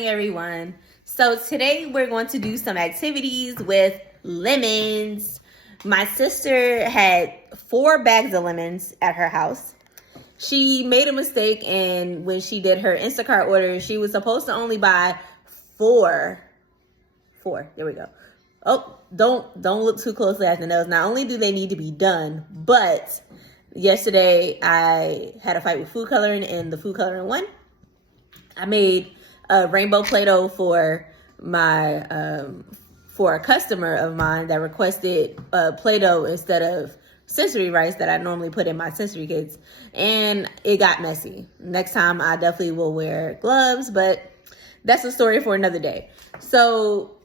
Hey everyone. So today we're going to do some activities with lemons. My sister had 4 bags of lemons at her house. She made a mistake, and when she did her Instacart order, she was supposed to only buy 4. There we go. Oh, don't look too closely at the nails. Not only do they need to be done, but yesterday I had a fight with food coloring, and the food coloring won. I made a rainbow Play-Doh for my for a customer of mine that requested Play-Doh instead of sensory rice that I normally put in my sensory kits, and it got messy. Next time I definitely will wear gloves, but that's a story for another day. So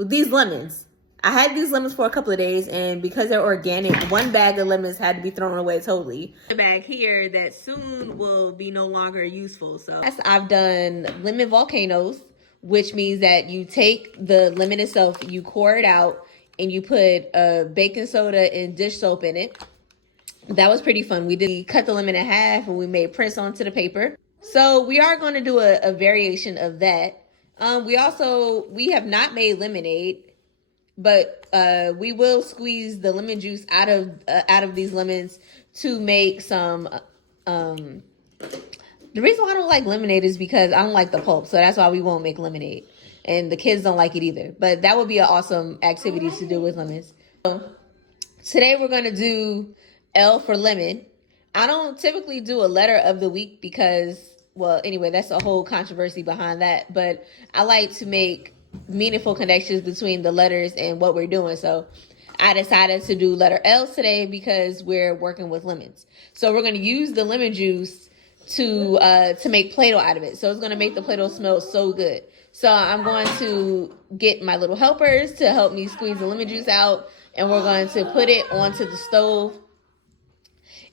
these lemons, I had these lemons for a couple of days, and because they're organic, 1 bag of lemons had to be thrown away totally. A bag here that soon will be no longer useful. So I've done lemon volcanoes, which means that you take the lemon itself, you core it out, and you put baking soda and dish soap in it. That was pretty fun. We cut the lemon in half, and we made prints onto the paper. So we are going to do a variation of that. We have not made lemonade, but we will squeeze the lemon juice out of these lemons to make some. The reason why I don't like lemonade is because I don't like the pulp, so that's why we won't make lemonade, and the kids don't like it either. But that would be an awesome activity to do with lemons. So today we're gonna do L for lemon. I don't typically do a letter of the week because, well, anyway, that's a whole controversy behind that. But I like to make meaningful connections between the letters and what we're doing. So I decided to do letter L today because we're working with lemons. So we're going to use the lemon juice to make Play-Doh out of it. So it's going to make the Play-Doh smell so good. So I'm going to get my little helpers to help me squeeze the lemon juice out, and we're going to put it onto the stove.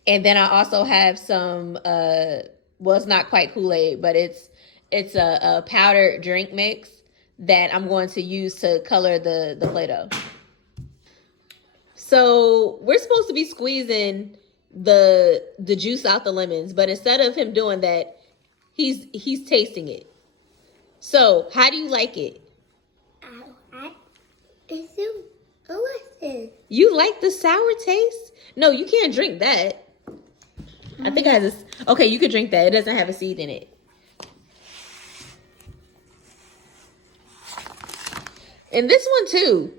And then I also have some well, it's not quite Kool-Aid, but it's a powdered drink mix that I'm going to use to color the Play-Doh. So we're supposed to be squeezing the juice out the lemons, but instead of him doing that, he's tasting it. So how do you like it? It's so delicious. You like the sour taste? No, you can't drink that. I think it has a... Okay, you could drink that. It doesn't have a seed in it. And this one too.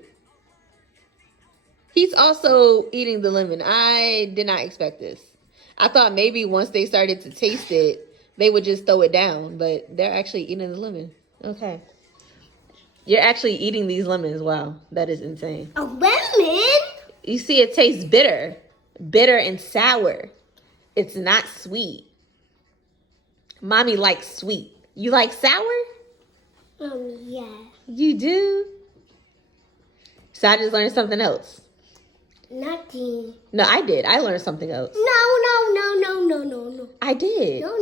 He's also eating the lemon. I did not expect this. I thought maybe once they started to taste it, they would just throw it down, but they're actually eating the lemon. Okay. You're actually eating these lemons. Wow, that is insane. A lemon? You see, it tastes bitter. Bitter and sour. It's not sweet. Mommy likes sweet. You like sour? Yeah. You do? So I just learned something else. Nothing. No, I did. I learned something else. No. I did. No.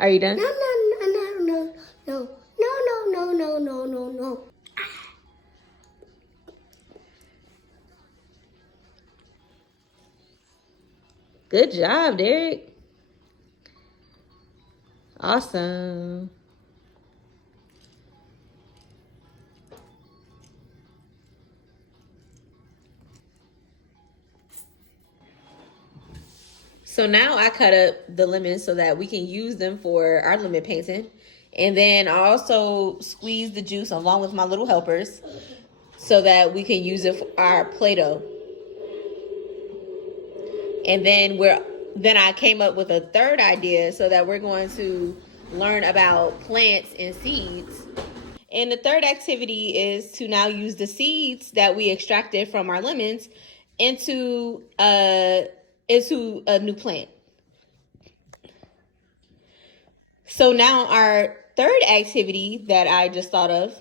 Are you done? No. Good job, Derek. Awesome. So now I cut up the lemons so that we can use them for our lemon painting. And then I also squeeze the juice along with my little helpers so that we can use it for our Play-Doh. And then I came up with a third idea so that we're going to learn about plants and seeds. And the third activity is to now use the seeds that we extracted from our lemons into a new plant. So now our third activity that I just thought of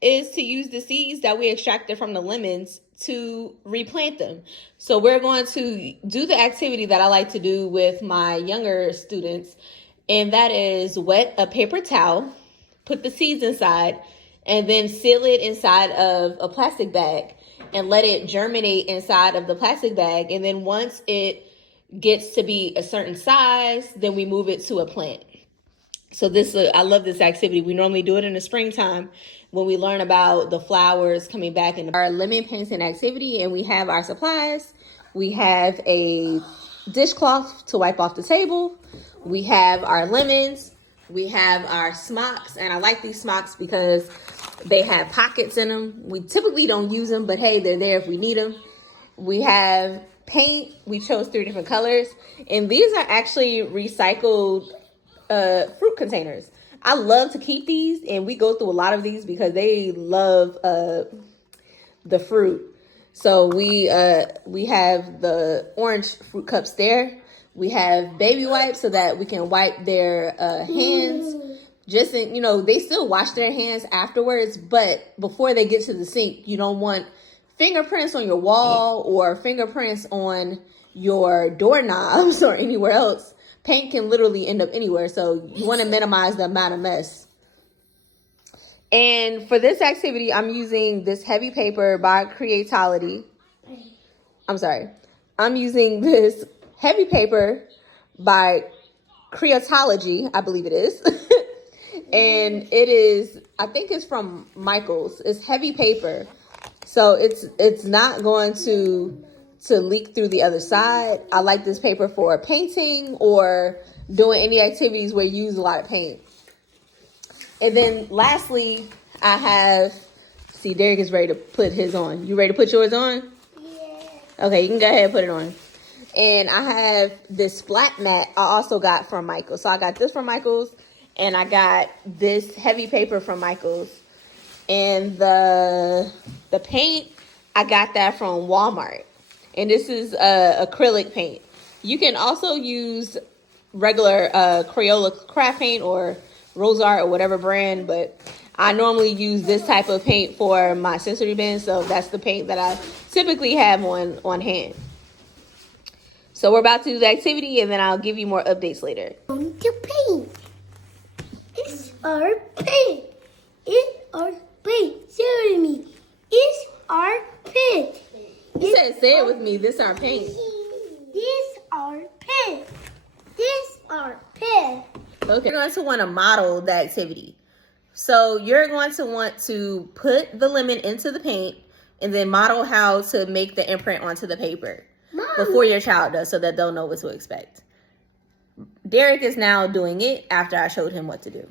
is to use the seeds that we extracted from the lemons to replant them. So we're going to do the activity that I like to do with my younger students, and that is wet a paper towel, put the seeds inside, and then seal it inside of a plastic bag and let it germinate inside of the plastic bag. And then once it gets to be a certain size, then we move it to a plant. So I love this activity. We normally do it in the springtime when we learn about the flowers coming back in our lemon painting activity, and we have our supplies. We have a dishcloth to wipe off the table. We have our lemons. We have our smocks, and I like these smocks because they have pockets in them. We typically don't use them, but hey, they're there if we need them. We have paint. We chose 3 different colors, and these are actually recycled fruit containers. I love to keep these, and we go through a lot of these because they love the fruit. So we have the orange fruit cups there. We have baby wipes so that we can wipe their hands. Just in, they still wash their hands afterwards, but before they get to the sink, you don't want fingerprints on your wall or fingerprints on your doorknobs or anywhere else. Paint can literally end up anywhere, so you want to minimize the amount of mess. And for this activity, I'm using this heavy paper by Creatality. I'm using this heavy paper by Creatology, I believe it is. And it is, I think it's from Michaels. It's heavy paper, so it's not going to leak through the other side. I like this paper for painting or doing any activities where you use a lot of paint. And then lastly, I have, Derek is ready to put his on. You ready to put yours on? Yeah. Okay, you can go ahead and put it on. And I have this splat mat I also got from Michaels. So I got this from Michaels, and I got this heavy paper from Michaels. And the paint, I got that from Walmart. And this is acrylic paint. You can also use regular Crayola craft paint or Rosart or whatever brand, but I normally use this type of paint for my sensory bin, so that's the paint that I typically have on hand. So we're about to do the activity, and then I'll give you more updates later. On to paint. It's our paint. It's our paint. Show me. It's our paint. You said say it with me. This our paint. This our paint. This our paint. Okay. You're going to want to model the activity. So you're going to want to put the lemon into the paint and then model how to make the imprint onto the paper before your child does, so that they'll know what to expect. Derek is now doing it after I showed him what to do.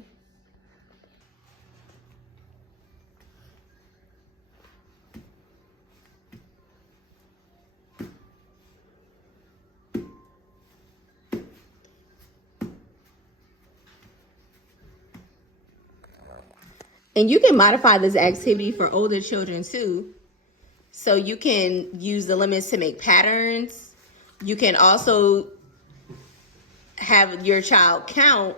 And you can modify this activity for older children too. So you can use the lemons to make patterns. You can also have your child count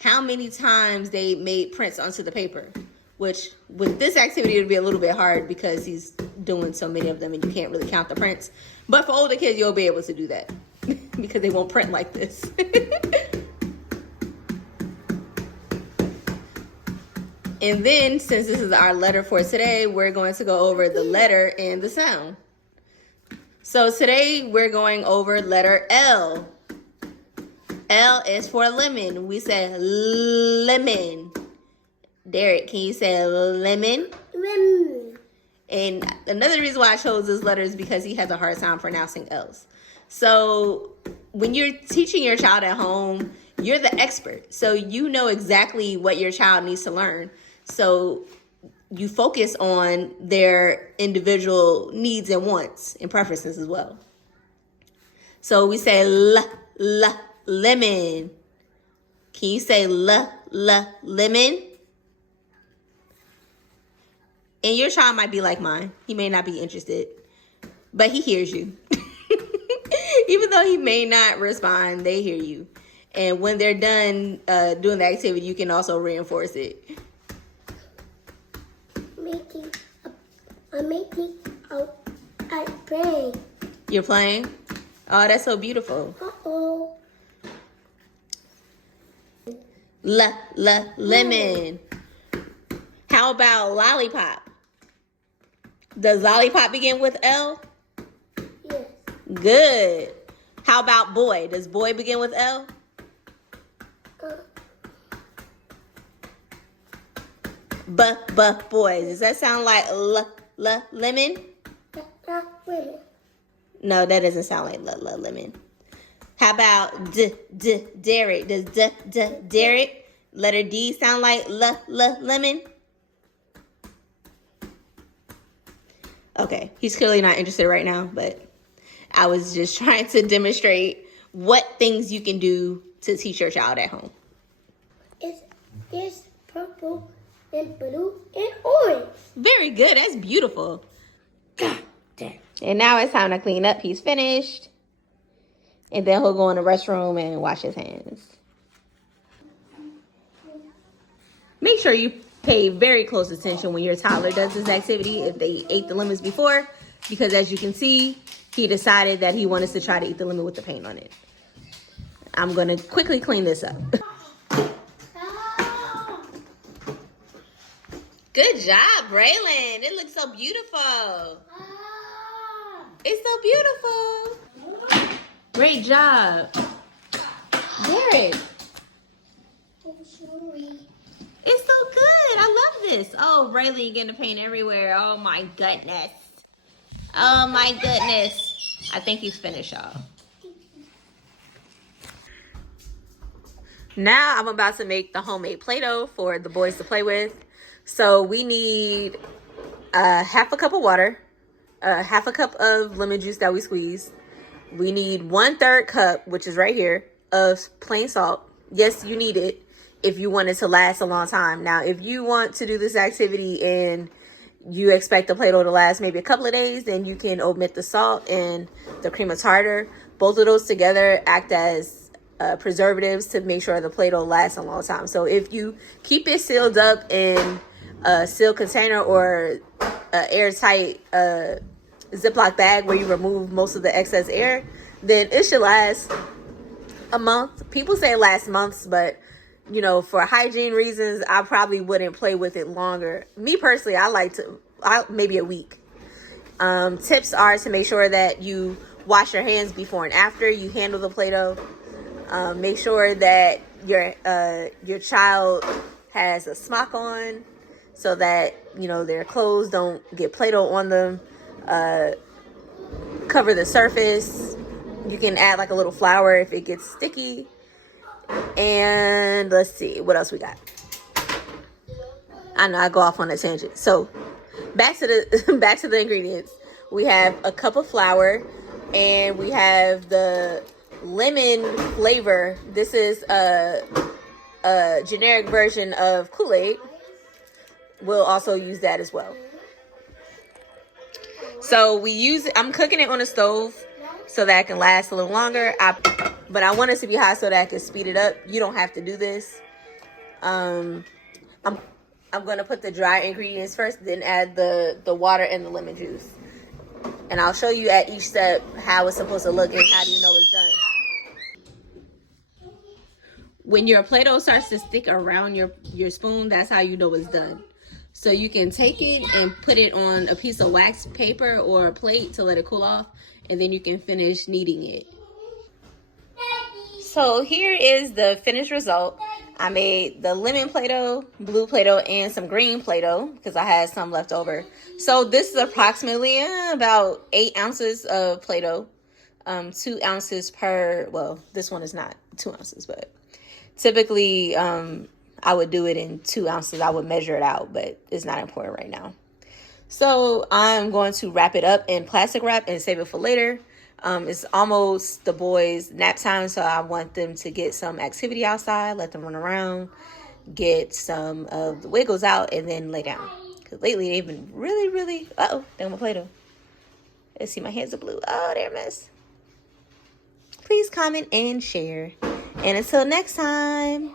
how many times they made prints onto the paper, which with this activity, it'll be a little bit hard because he's doing so many of them and you can't really count the prints. But for older kids, you'll be able to do that because they won't print like this. And then, since this is our letter for today, we're going to go over the letter and the sound. So today, we're going over letter L. L is for lemon. We say lemon. Derek, can you say lemon? Lemon. And another reason why I chose this letter is because he has a hard time pronouncing L's. So when you're teaching your child at home, you're the expert. So you know exactly what your child needs to learn. So you focus on their individual needs and wants and preferences as well. So we say lemon. Can you say lemon? And your child might be like mine. He may not be interested, but he hears you. Even though he may not respond, they hear you. And when they're done doing the activity, you can also reinforce it. I'm making a play. You're playing? Oh, that's so beautiful. Uh-oh. Lemon. How about lollipop? Does lollipop begin with L? Yes. Good. How about boy? Does boy begin with L? Boys. Does that sound like lemon? Women. No, that doesn't sound like lemon. How about Derek? Does Derek, letter D, sound like lemon? Okay, he's clearly not interested right now, but I was just trying to demonstrate what things you can do to teach your child at home. It's purple and blue and orange. Very good. That's beautiful. And now it's time to clean up. He's finished. And then he'll go in the restroom and wash his hands. Make sure you pay very close attention when your toddler does this activity, if they ate the lemons before, because as you can see, he decided that he wanted to try to eat the lemon with the paint on it. I'm going to quickly clean this up. Good job, Braylon. It looks so beautiful. It's so beautiful. Great job. Derek. It's so good. I love this. Oh, Braylon getting the paint everywhere. Oh, my goodness. Oh, my goodness. I think he's finished, y'all. Now I'm about to make the homemade Play-Doh for the boys to play with. So we need half a cup of water, half a cup of lemon juice that we squeezed. We need 1/3 cup, which is right here, of plain salt. Yes, you need it if you want it to last a long time. Now, if you want to do this activity and you expect the Play-Doh to last maybe a couple of days, then you can omit the salt and the cream of tartar. Both of those together act as preservatives to make sure the Play-Doh lasts a long time. So if you keep it sealed up in a sealed container or airtight Ziploc bag where you remove most of the excess air, then it should last a month. People say it lasts months, but you know, for hygiene reasons, I probably wouldn't play with it longer. Me personally, maybe a week. Tips are to make sure that you wash your hands before and after you handle the Play-Doh. Make sure that your child has a smock on so that, you know, their clothes don't get Play-Doh on them. Cover the surface. You can add like a little flour if it gets sticky. And let's see what else we got. I know I go off on a tangent. So back to the ingredients. We have a cup of flour and we have the lemon flavor. This is a generic version of Kool-Aid. We'll also use that as well. So I'm cooking it on the stove so that it can last a little longer. But I want it to be hot so that I can speed it up. You don't have to do this. I'm going to put the dry ingredients first, then add the water and the lemon juice. And I'll show you at each step how it's supposed to look and how do you know it's done. When your Play-Doh starts to stick around your spoon, that's how you know it's done. So you can take it and put it on a piece of wax paper or a plate to let it cool off. And then you can finish kneading it. So here is the finished result. I made the lemon Play-Doh, blue Play-Doh, and some green Play-Doh because I had some left over. So this is approximately about 8 ounces of Play-Doh. 2 ounces per, well, this one is not 2 ounces, but typically I would do it in 2 ounces. I would measure it out, but it's not important right now. So I'm going to wrap it up in plastic wrap and save it for later. It's almost the boys' nap time, so I want them to get some activity outside, let them run around, get some of the wiggles out, and then lay down. Because lately they've been really, they're my Play-Doh. Let's see, my hands are blue. Oh, they're a mess. Please comment and share. And until next time.